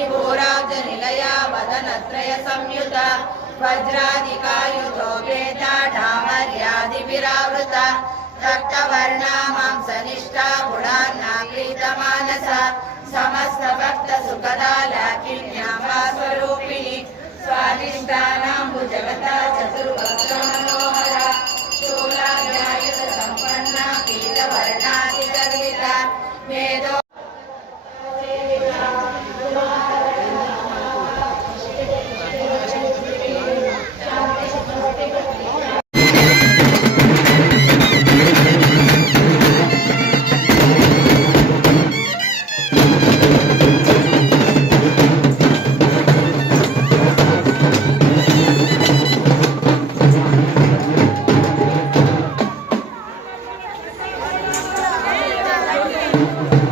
శ్రీభూరాజనిలయా వదనత్రయ సంయుత వజ్రాధికాయుతో వేదాఢామర్యాదివిరావృత రక్తవర్ణా మాంసనిష్టా గుణాన్నాగ్రీత మానస సమస్త భక్త సుఖదా లాకిన్యామా స్వరూపిణి స్వాదిష్టా Thank you.